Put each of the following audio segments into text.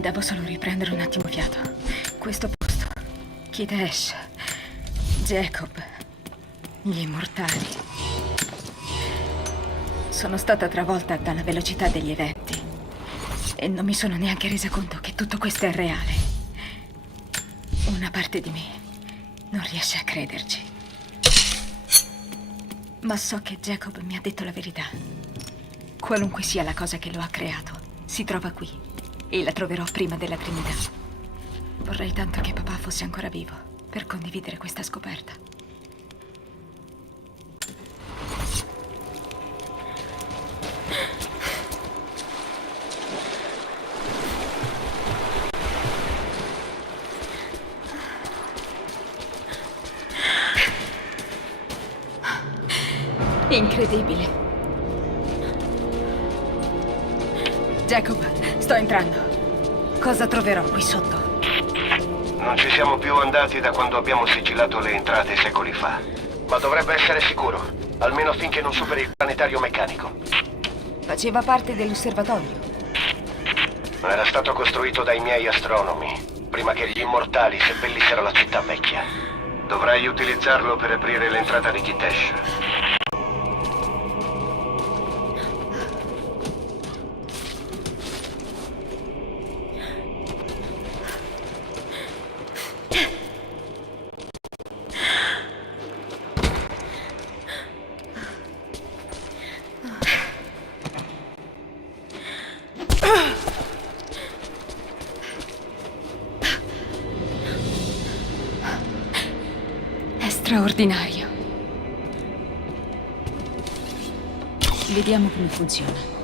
Devo solo riprendere un attimo fiato. Questo posto. Kitesh. Jacob. Gli immortali. Sono stata travolta dalla velocità degli eventi. E non mi sono neanche resa conto che tutto questo è reale. Una parte di me non riesce a crederci. Ma so che Jacob mi ha detto la verità. Qualunque sia la cosa che lo ha creato, si trova qui. E la troverò prima della Trinità. Vorrei tanto che papà fosse ancora vivo per condividere questa scoperta. Incredibile. Jacob, sto entrando. Cosa troverò qui sotto? Non ci siamo più andati da quando abbiamo sigillato le entrate secoli fa. Ma dovrebbe essere sicuro, almeno finché non superi il planetario meccanico. Faceva parte dell'osservatorio. Era stato costruito dai miei astronomi, prima che gli immortali seppellissero la città vecchia. Dovrai utilizzarlo per aprire l'entrata di Kitesh. Straordinario. Vediamo come funziona.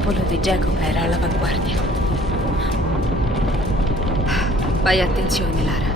popolo di Jacob era all'avanguardia. Fai attenzione, Lara.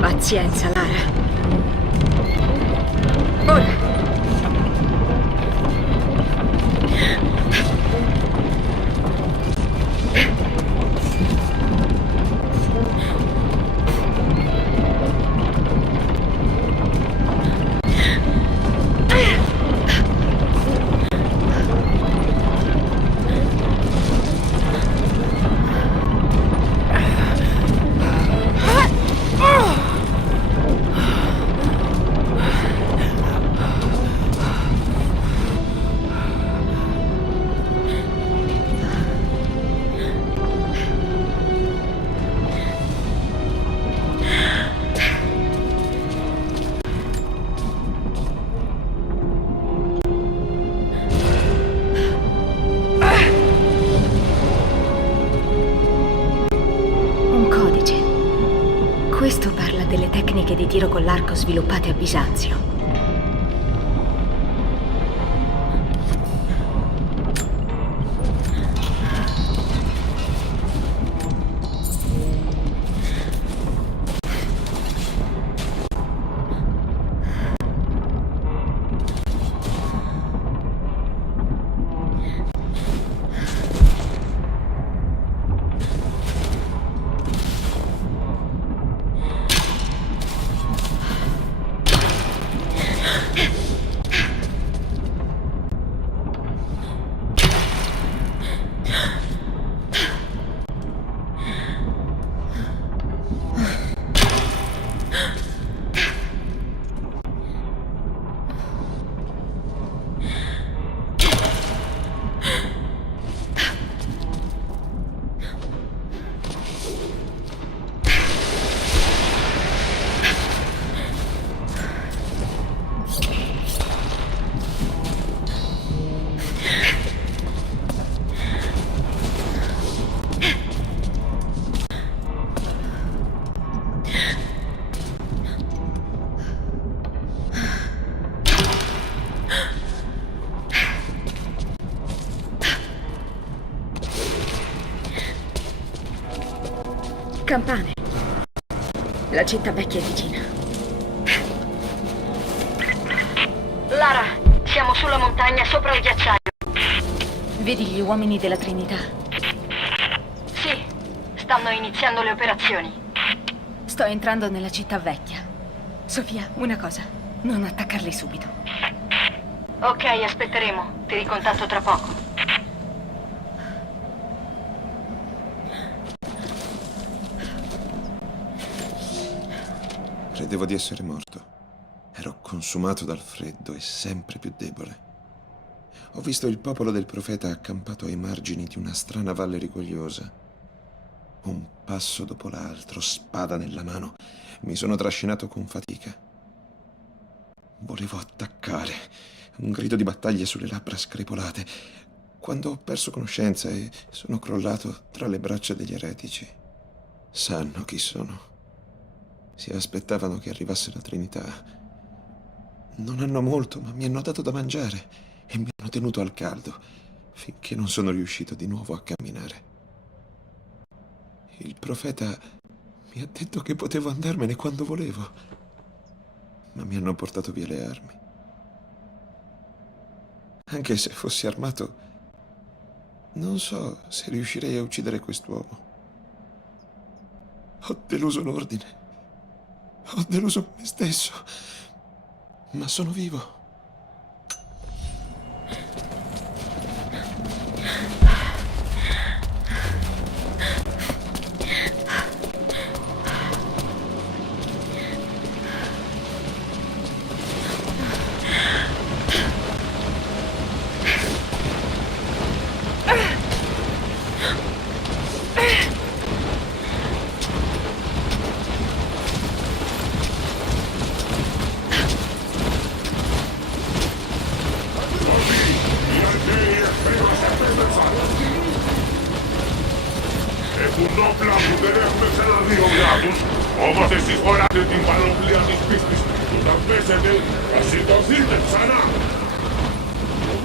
Pazienza, Lara. Ora. tecniche di tiro con l'arco sviluppate a Bisanzio. Campane. La città vecchia è vicina. Lara, siamo sulla montagna sopra il ghiacciaio. Vedi gli uomini della Trinità? Sì, stanno iniziando le operazioni. Sto entrando nella città vecchia. Sofia, una cosa. Non attaccarli subito. Ok, aspetteremo. Ti ricontatto tra poco. Credevo di essere morto. Ero consumato dal freddo e sempre più debole. Ho visto il popolo del profeta accampato ai margini di una strana valle rigogliosa. Un passo dopo l'altro, spada nella mano, mi sono trascinato con fatica. Volevo attaccare, un grido di battaglia sulle labbra screpolate, quando ho perso conoscenza e sono crollato tra le braccia degli eretici. Sanno chi sono. Si aspettavano che arrivasse la Trinità. Non hanno molto, ma mi hanno dato da mangiare e mi hanno tenuto al caldo finché non sono riuscito di nuovo a camminare. Il profeta mi ha detto che potevo andarmene quando volevo, ma mi hanno portato via le armi. Anche se fossi armato, non so se riuscirei a uccidere quest'uomo. Ho deluso l'ordine. Ho deluso me stesso, ma sono vivo. Omate siis voratytin paloplianis pistis, tuta pesete, asito silten sana.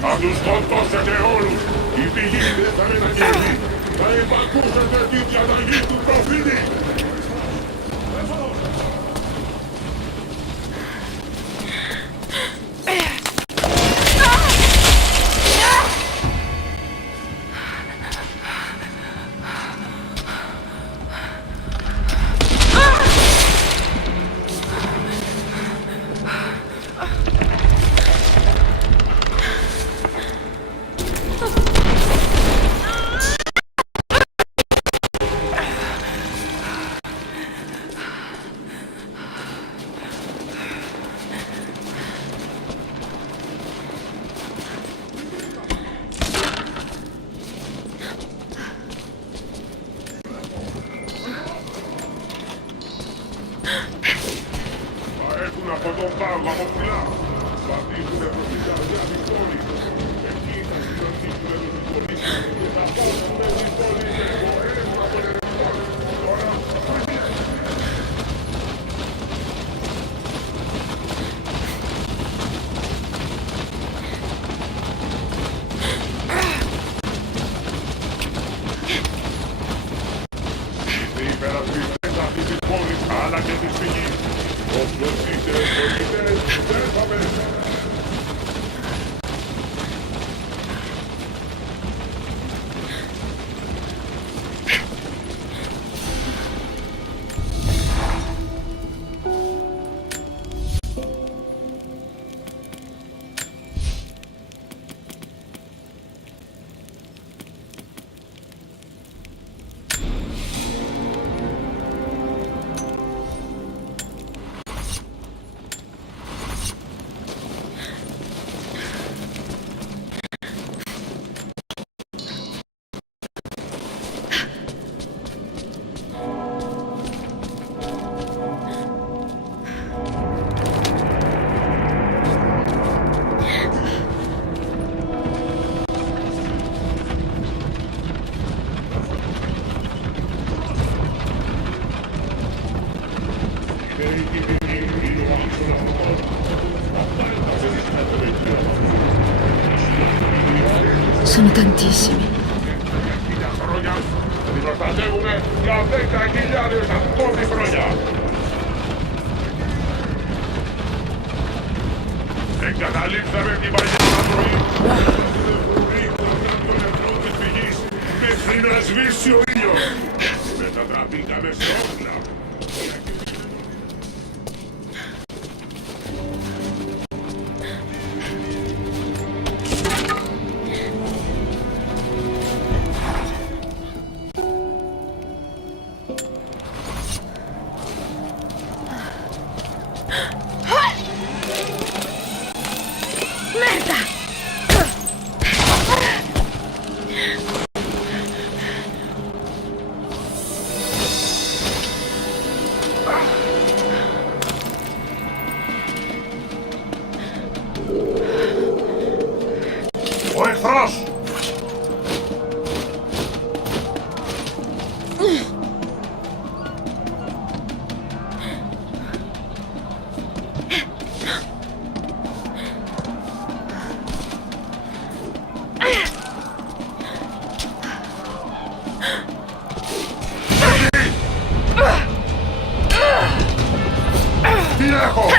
Atus kontos ja te olus, ipi hiileä tänä kieli, tai pakuusetetit ja tai hiitu profili. Sono tantissimi. Stateume ja tehdään kiljailyltä pommiproja. Eikä tää lipsäverki vaihdetaan Messina svisio io. Me tätä pitämme sopna. Merda! Oi Frost! Viejo!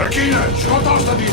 Aquina, şurada değil.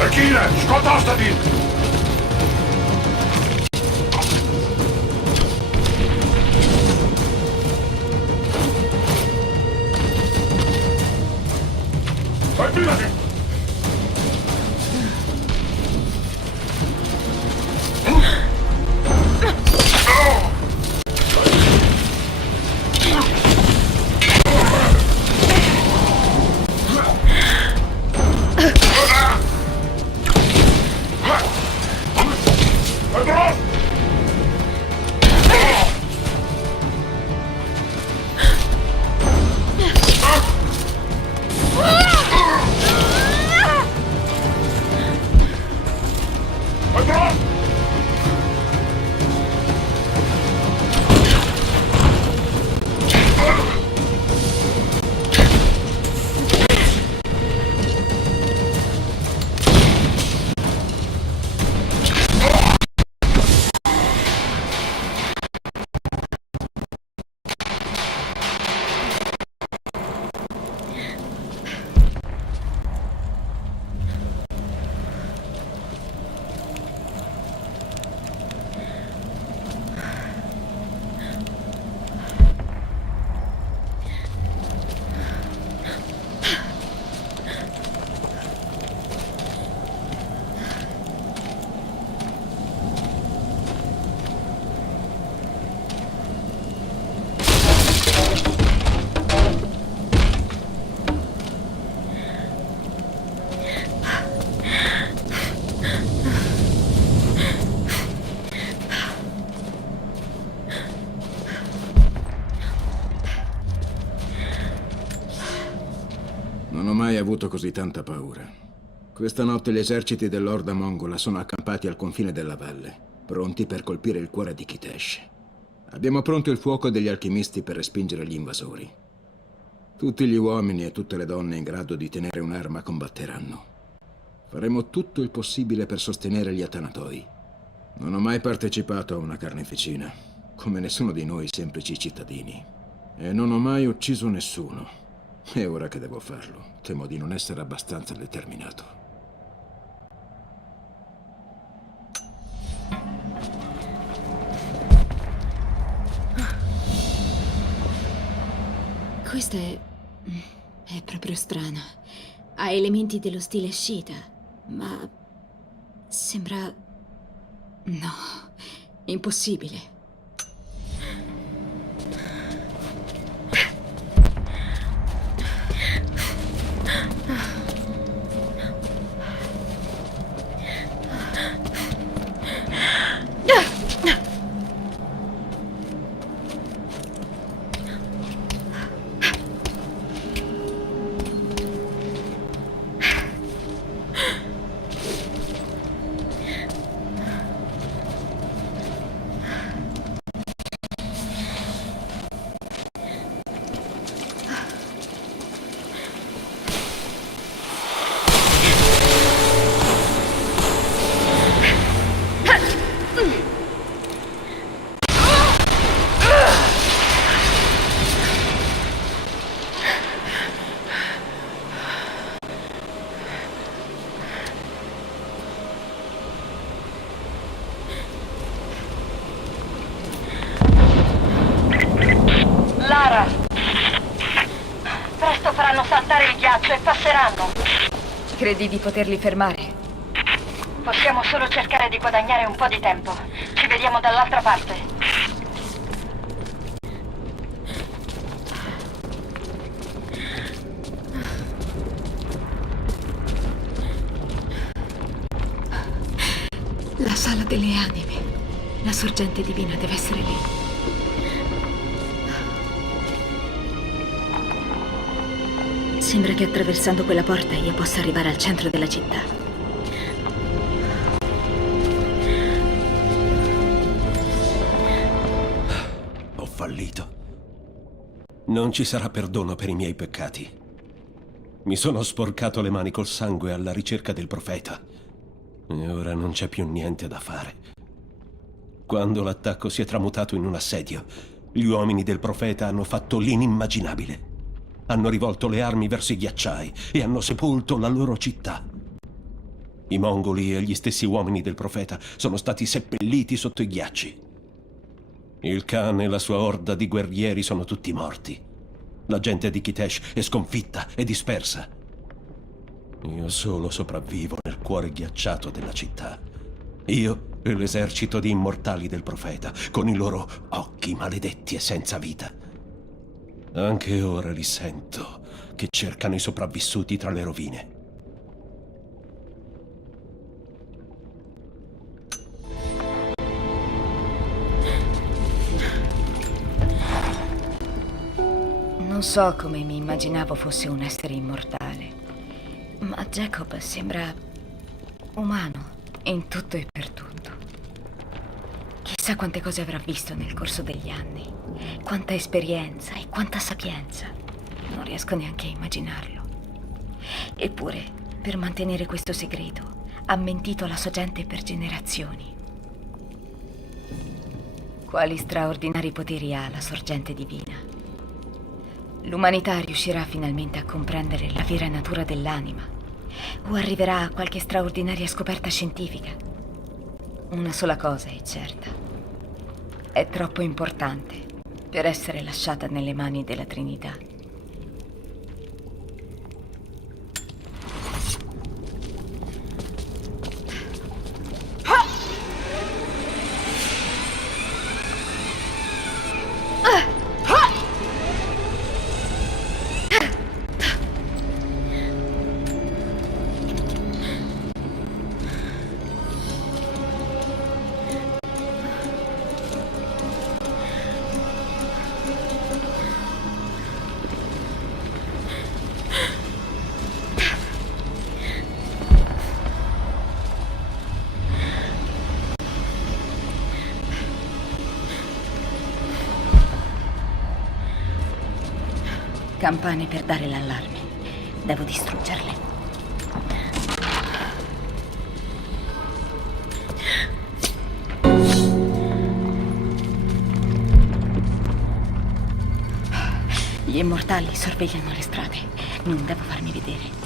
Achille, scotastati! Fermati! Non ho mai avuto così tanta paura. Questa notte gli eserciti dell'Orda mongola sono accampati al confine della valle, pronti per colpire il cuore di Kitesh. Abbiamo pronto il fuoco degli alchimisti per respingere gli invasori. Tutti gli uomini e tutte le donne in grado di tenere un'arma combatteranno. Faremo tutto il possibile per sostenere gli attanatoi. Non ho mai partecipato a una carneficina, come nessuno di noi semplici cittadini. E non ho mai ucciso nessuno. E ora che devo farlo, temo di non essere abbastanza determinato. Questa è proprio strana. Ha elementi dello stile Shita, ma sembra... No, impossibile. Lara! Presto faranno saltare il ghiaccio e passeranno. Credi di poterli fermare? Possiamo solo cercare di guadagnare un po' di tempo. Ci vediamo dall'altra parte. La sala delle anime. La sorgente divina deve essere lì. Sembra che attraversando quella porta io possa arrivare al centro della città. Ho fallito. Non ci sarà perdono per i miei peccati. Mi sono sporcato le mani col sangue alla ricerca del profeta. E ora non c'è più niente da fare. Quando l'attacco si è tramutato in un assedio, gli uomini del profeta hanno fatto l'inimmaginabile. Hanno rivolto le armi verso i ghiacciai e hanno sepolto la loro città. I mongoli e gli stessi uomini del profeta sono stati seppelliti sotto i ghiacci. Il Khan e la sua orda di guerrieri sono tutti morti. La gente di Kitesh è sconfitta e dispersa. Io solo sopravvivo nel cuore ghiacciato della città. Io e l'esercito di immortali del profeta, con i loro occhi maledetti e senza vita. Anche ora li sento che cercano i sopravvissuti tra le rovine. Non so come mi immaginavo fosse un essere immortale, ma Jacob sembra umano in tutto e per tutto. Chissà quante cose avrà visto nel corso degli anni, quanta esperienza e quanta sapienza. Non riesco neanche a immaginarlo. Eppure, per mantenere questo segreto, ha mentito alla sua gente per generazioni. Quali straordinari poteri ha la sorgente divina? L'umanità riuscirà finalmente a comprendere la vera natura dell'anima o arriverà a qualche straordinaria scoperta scientifica? Una sola cosa è certa. È troppo importante per essere lasciata nelle mani della Trinità. Campane per dare l'allarme. Devo distruggerle. Gli immortali sorvegliano le strade. Non devo farmi vedere.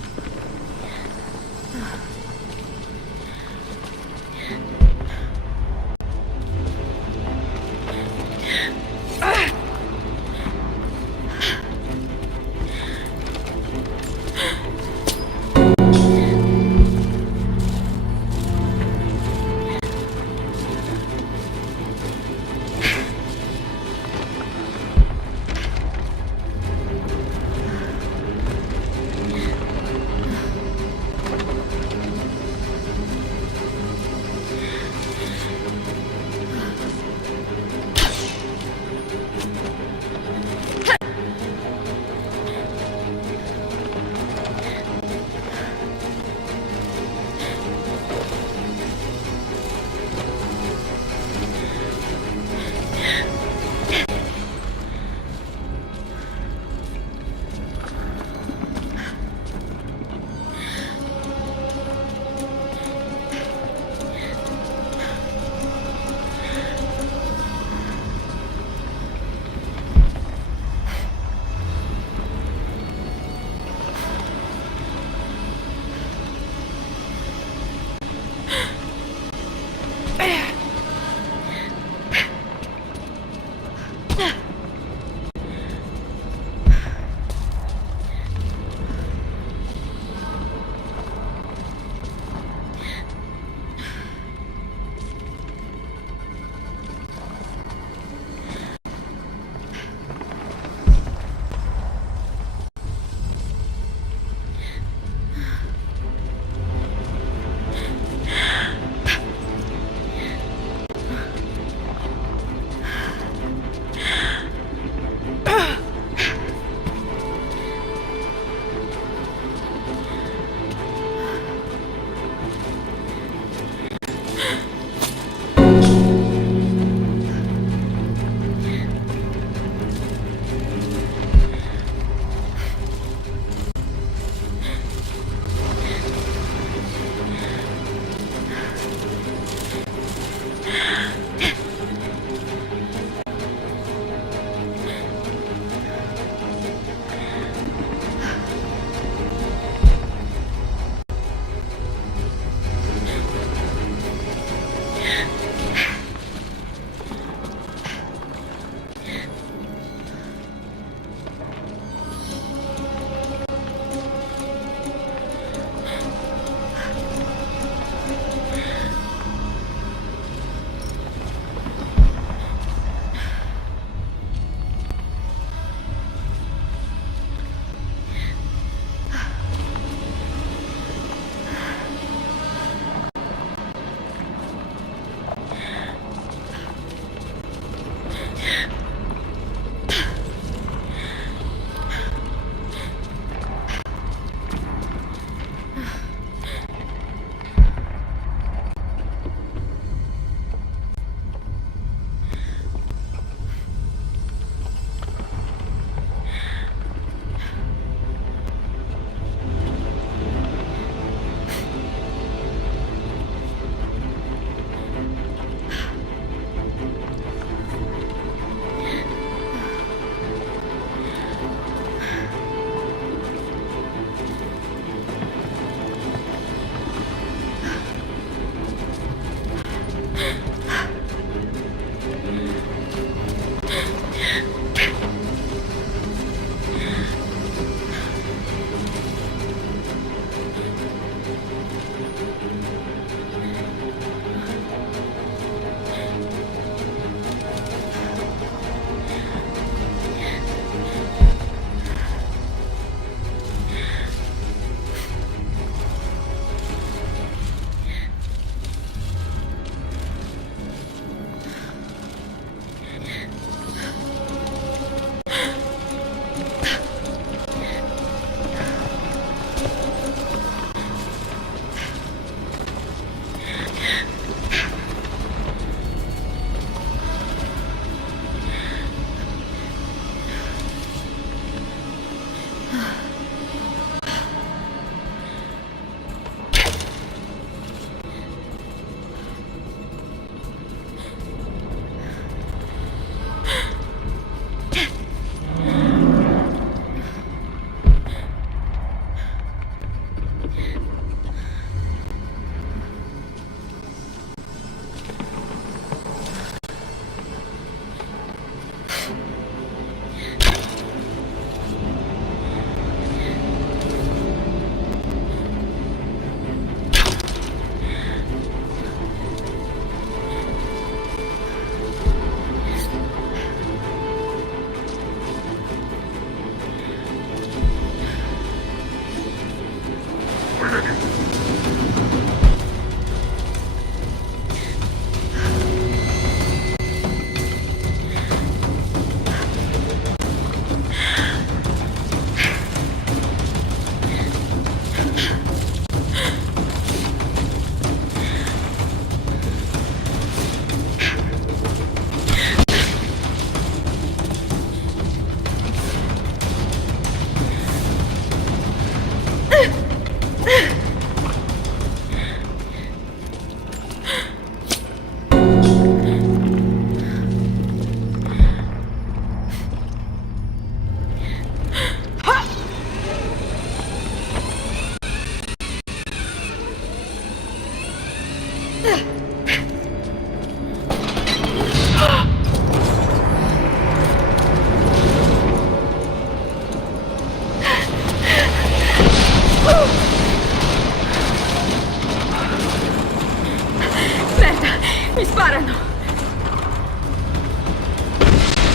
Merda, mi sparano!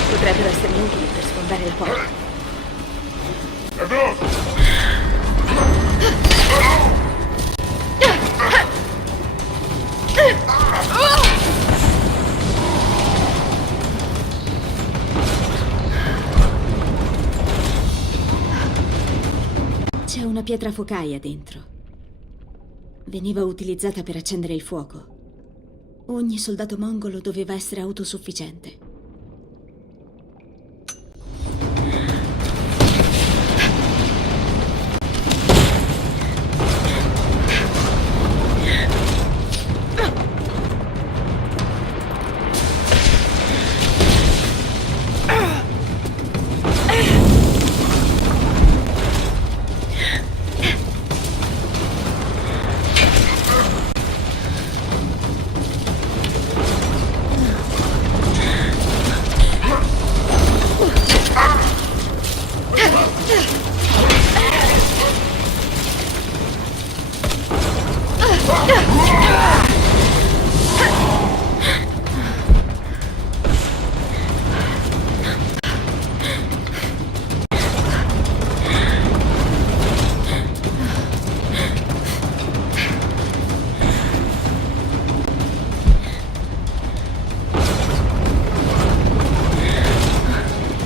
Potrebbero essere utili per sfondare la porta. C'è una pietra focaia dentro. Veniva utilizzata per accendere il fuoco. Ogni soldato mongolo doveva essere autosufficiente.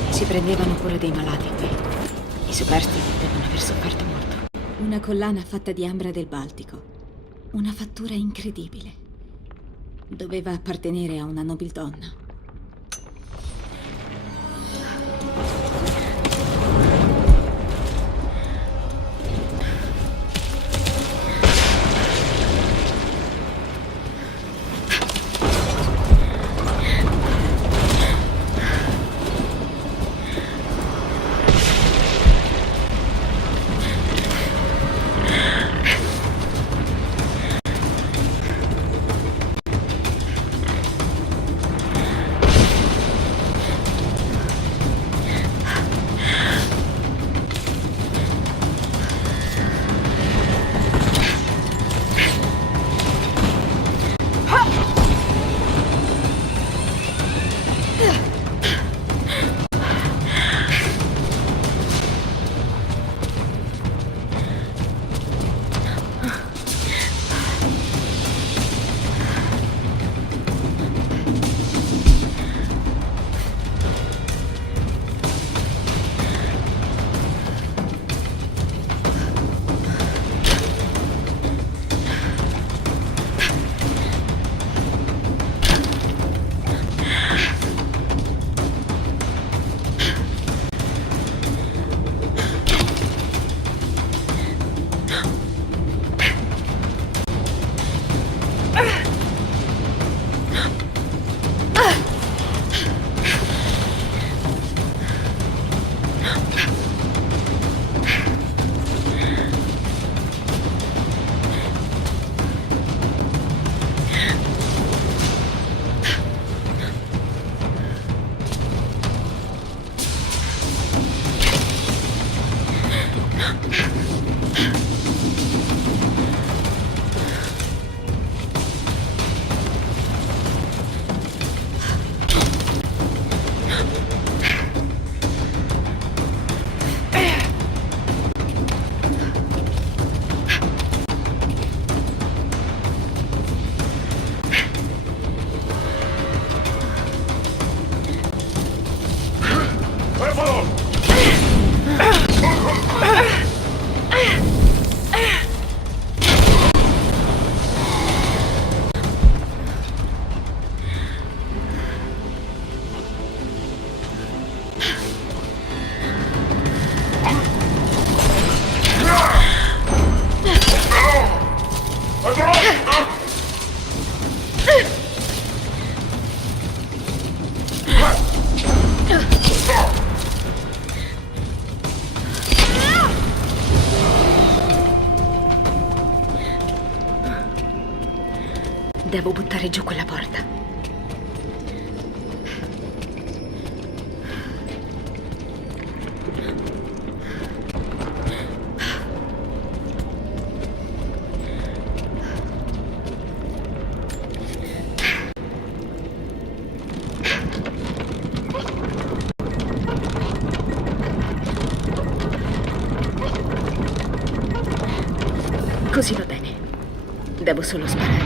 Si prendevano cura dei malati qui. I superstiti devono aver sofferto molto. Una collana fatta di ambra del Baltico. Una fattura incredibile. Doveva appartenere a una nobildonna. Devo buttare giù quella porta. Così va bene. Devo solo sparare.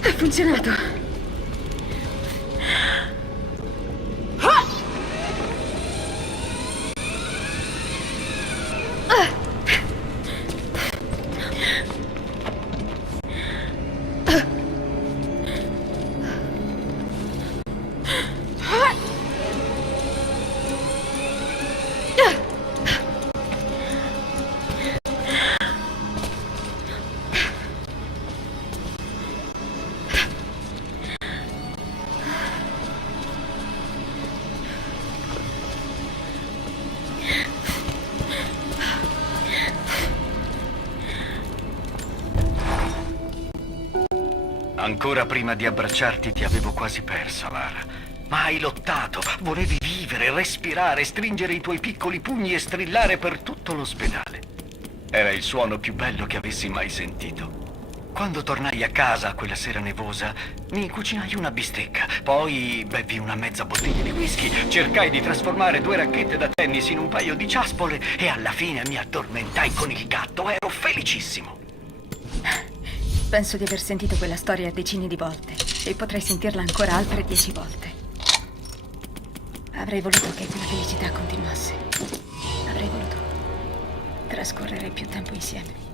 Ha funzionato. Ancora prima di abbracciarti ti avevo quasi persa, Lara. Ma hai lottato, volevi vivere, respirare, stringere i tuoi piccoli pugni e strillare per tutto l'ospedale. Era il suono più bello che avessi mai sentito. Quando tornai a casa quella sera nevosa, mi cucinai una bistecca, poi bevi una mezza bottiglia di whisky, cercai di trasformare 2 racchette da tennis in un paio di ciaspole e alla fine mi addormentai con il gatto. Ero felicissimo. Penso di aver sentito quella storia decine di volte e potrei sentirla ancora altre 10 volte. Avrei voluto che quella felicità continuasse. Avrei voluto trascorrere più tempo insieme.